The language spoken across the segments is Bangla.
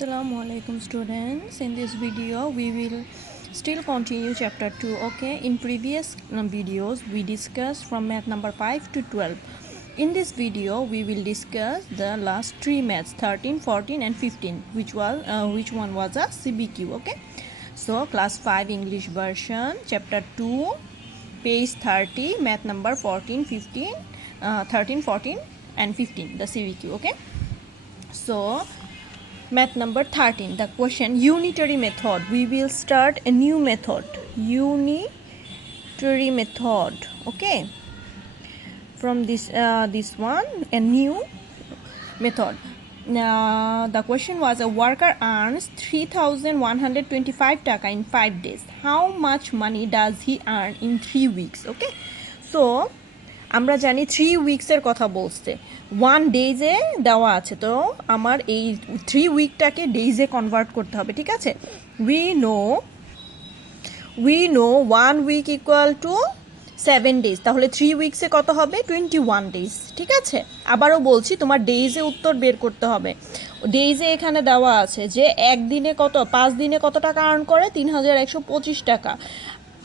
Assalamu alaikum students. In this video we will still continue chapter 2. Okay, in previous videos we discussed from math number 5 to 12. In this video we will discuss the last three maths 13, 14 and 15 which one was a CBQ. Okay, so class 5 English version chapter 2 page 30 math number 14, 15, 13, 14 and 15 the CBQ. Okay, so math number 13, the question unitary method. We will start a new method, unitary method. Okay, from this one a new method. Now the question was a worker earns 3,125 taka in 5 days. How much money does he earn in 3 weeks? Okay, so আমরা জানি 3 উইকসের কথা বলছে, 1 ডেজে দেওয়া আছে, তো আমার এই 3 উইকটাকে ডেজে কনভার্ট করতে হবে। ঠিক আছে, we know 1 week equal to 7 days, তাহলে 3 উইকসে কত হবে 21 ডেজ। ঠিক আছে, আবারও বলছি তোমার ডেজে উত্তর বের করতে হবে। ডেজে এখানে দেওয়া আছে যে একদিনে কত 5 দিনে কত টাকা আর্ন করে 3,125 টাকা।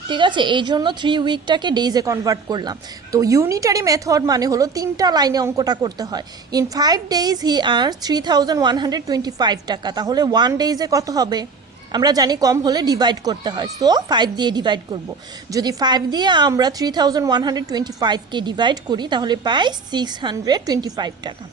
ঠিক আছে, এই জন্য 3 উইকটাকে ডেজে কনভার্ট করলাম। তো ইউনিটারি মেথড মানে হলো 3টা লাইনে অঙ্কটা করতে হয়। ইন 5 ডেজ হি আর্নস 3,125 টাকা, তাহলে 1 ডেজে কত হবে আমরা জানি, কম হলে ডিভাইড করতে হয়, সো 5 দিয়ে ডিভাইড করব। যদি 5 দিয়ে আমরা 3,125কে ডিভাইড করি তাহলে পাই 625 টাকা।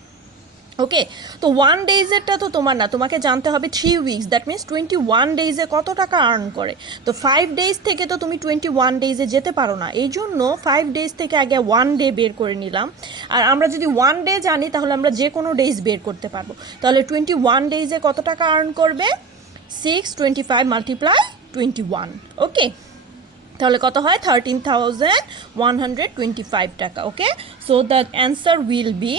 ওকে, তো 1 ডেজেরটা তো তোমার না, তোমাকে জানতে হবে 3 উইকস, দ্যাট মিনস 21 ডেজে কত টাকা আর্ন করে। তো 5 ডেজ থেকে তো তুমি 21 ডেজে যেতে পারো না, এই জন্য 5 ডেজ থেকে আগে 1 ডে বের করে নিলাম। আর আমরা যদি 1 ডে জানি তাহলে আমরা যে কোনো ডেজ বের করতে পারবো। তাহলে 21 ডেজে কত টাকা আর্ন করবে 625 মাল্টিপ্লাই 21। ওকে, তাহলে কত হয় 13,125 টাকা। Okay, so the answer will be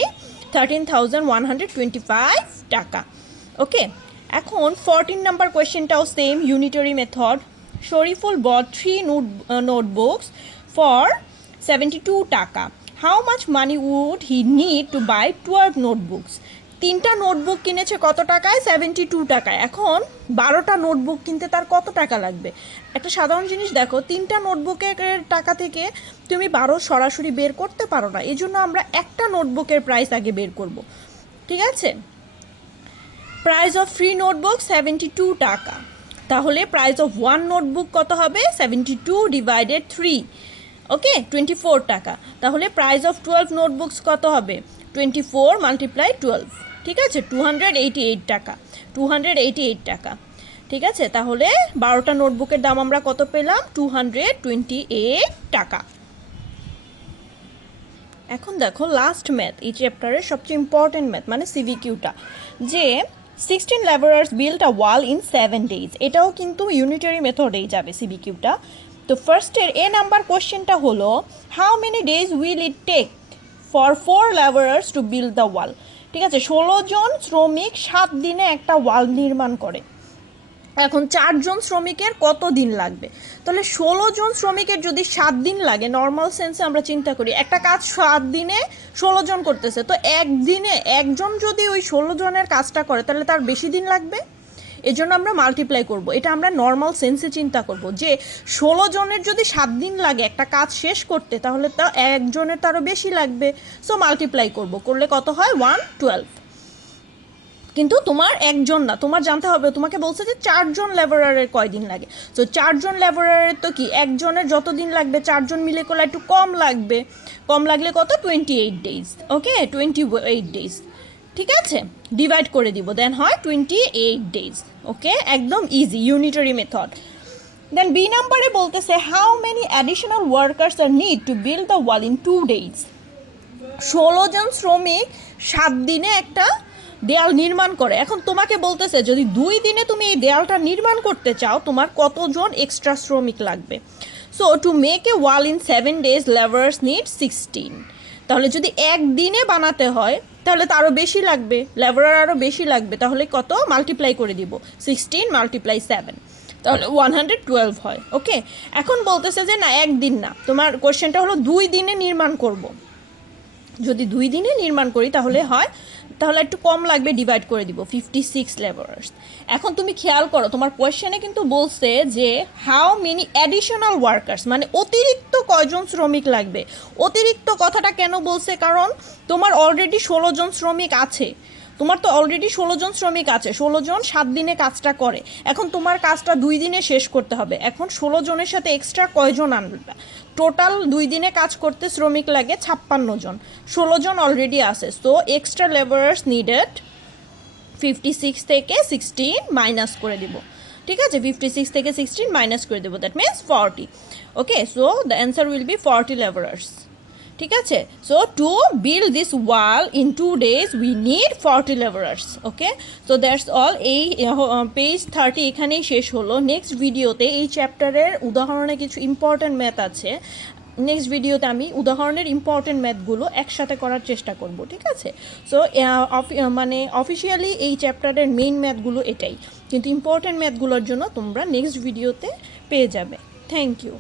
13,125 টাকা। ওকে, এখন 14 নাম্বার কোয়েশ্চেনটাও same unitary method. Shariful bought 3 notebooks for 72 টাকা। How much money would he need to buy 12 notebooks? 3টা নোটবুক কিনেছে কত টাকায় 72 টাকায়। এখন 12টা নোটবুক কিনতে তার কত টাকা লাগবে? একটা সাধারণ জিনিস দেখো, 3টা নোটবুকের টাকা থেকে তুমি 12 সরাসরি বের করতে পারো না, এই জন্য আমরা একটা নোটবুকের প্রাইস আগে বের করব। ঠিক আছে, প্রাইস অফ ফ্রি নোটবুক 72 টাকা, তাহলে প্রাইস অফ 1 নোটবুক কত হবে 72 ডিভাইডেড 3। ওকে, 24 টাকা, তাহলে প্রাইস অফ 12 নোটবুকস কত হবে 24 মাল্টিপ্লাই 12। ঠিক আছে, 288 টাকা, 288 টাকা। ঠিক আছে, তাহলে 12টা নোটবুকের দাম আমরা কত পেলাম 228 টাকা। এখন দেখো লাস্ট ম্যাথ, এই চ্যাপ্টারের সবচেয়ে ইম্পর্টেন্ট ম্যাথ মানে সিভিকিউটা, যে 16 laborers built a wall in 7 days। এটাও কিন্তু ইউনিটারি মেথডেই যাবে সিভিকিউটা। তো ফার্স্টের এ নাম্বার কোয়েশ্চেনটা হলো how many days will it take for 4 laborers to build the wall. ঠিক আছে, 16 জন শ্রমিক 7 দিনে একটা ওয়াল নির্মাণ করে। এখন 4 জন শ্রমিকের কত দিন লাগবে? তাহলে 16 জন শ্রমিকের যদি 7 দিন লাগে, নর্মাল সেন্সে আমরা চিন্তা করি একটা কাজ 7 দিনে 16 জন করতেছে, তো একদিনে একজন যদি ওই 16 জনের কাজটা করে তাহলে তার বেশি দিন লাগবে, এই জন্য আমরা মাল্টিপ্লাই করব। এটা আমরা নর্মাল সেন্সে চিন্তা করব যে 16 জনের যদি 7 দিন লাগে একটা কাজ শেষ করতে, তাহলে তা একজনের তারও বেশি লাগবে, সো মাল্টিপ্লাই করব, করলে কত হয় 112। কিন্তু তোমার একজন না, তোমার জানতে হবে, তোমাকে বলছে যে 4 জন লেবারারের কয়দিন লাগে। তো 4 জন লেবারারের তো কি একজনের যত দিন লাগবে 4 জন মিলে করলে একটু কম লাগবে, কম লাগলে কত 28 ডেজ। ওকে, 28 ডেজ। ঠিক আছে, ডিভাইড করে দিব, দেন হয় 28 ডেজ। ওকে, একদম easy unitary method. Then B নাম্বারে বলতেছে how many additional workers are need to build the wall in 2 days. 16 জন শ্রমিক 7 দিনে একটা দেয়াল নির্মাণ করে। এখন তোমাকে বলতেছে যদি 2 দিনে তুমি এই দেয়ালটা নির্মাণ করতে চাও তোমার কতজন এক্সট্রা শ্রমিক লাগবে। So to make a wall in 7 days labourers need 16। তাহলে যদি একদিনে বানাতে হয় তাহলে তো আরও বেশি লাগবে, লেবারার আরও বেশি লাগবে, তাহলে কত মাল্টিপ্লাই করে দিব 16 মাল্টিপ্লাই 7, তাহলে 112 হয়। ওকে, এখন বলতেছে যে না একদিন না, তোমার কোয়েশ্চেনটা হলো 2 দিনে নির্মাণ করব। যদি 2 দিনে নির্মাণ করি তাহলে হয় তাহলে একটু কম লাগবে, ডিভাইড করে দিব 56 লেবারার্স। এখন তুমি খেয়াল করো তোমার কোয়েশ্চেনে কিন্তু বলছে যে হাউ মেনি অ্যাডিশনাল ওয়ার্কার্স, মানে অতিরিক্ত কয়জন শ্রমিক লাগবে। অতিরিক্ত কথাটা কেন বলছে, কারণ তোমার অলরেডি 16 জন শ্রমিক আছে, তোমার তো অলরেডি 16 জন শ্রমিক আছে, 16 জন 7 দিনে কাজটা করে, এখন তোমার কাজটা 2 দিনে শেষ করতে হবে। এখন 16 জনের সাথে এক্সট্রা কয়জন আনবে, টোটাল 2 দিনে কাজ করতে শ্রমিক লাগে 56 জন, 16 জন অলরেডি আছে, সো এক্সট্রা লেবারার্স নিডেড 56 থেকে 16 মাইনাস করে দিব, ঠিক আছে, 56 থেকে 16 মাইনাস করে দেবো, that means 40। Okay, so the answer will B 40 labourers, ঠিক আছে। So to build this wall in 2 days we need 40 labourers. Okay, so that's all. এই পেজ 30 এখানেই শেষ হলো। নেক্সট ভিডিওতে এই চ্যাপ্টারের উদাহরণে কিছু ইম্পর্ট্যান্ট ম্যাথ আছে, নেক্সট ভিডিওতে আমি উদাহরণের ইম্পর্ট্যান্ট ম্যাথগুলো একসাথে করার চেষ্টা করব, ঠিক আছে। সো মানে অফিসিয়ালি এই চ্যাপ্টারের মেইন ম্যাথগুলো এটাই, কিন্তু ইম্পর্ট্যান্ট ম্যাথগুলোর জন্য তোমরা নেক্সট ভিডিওতে পেয়ে যাবে। Thank you.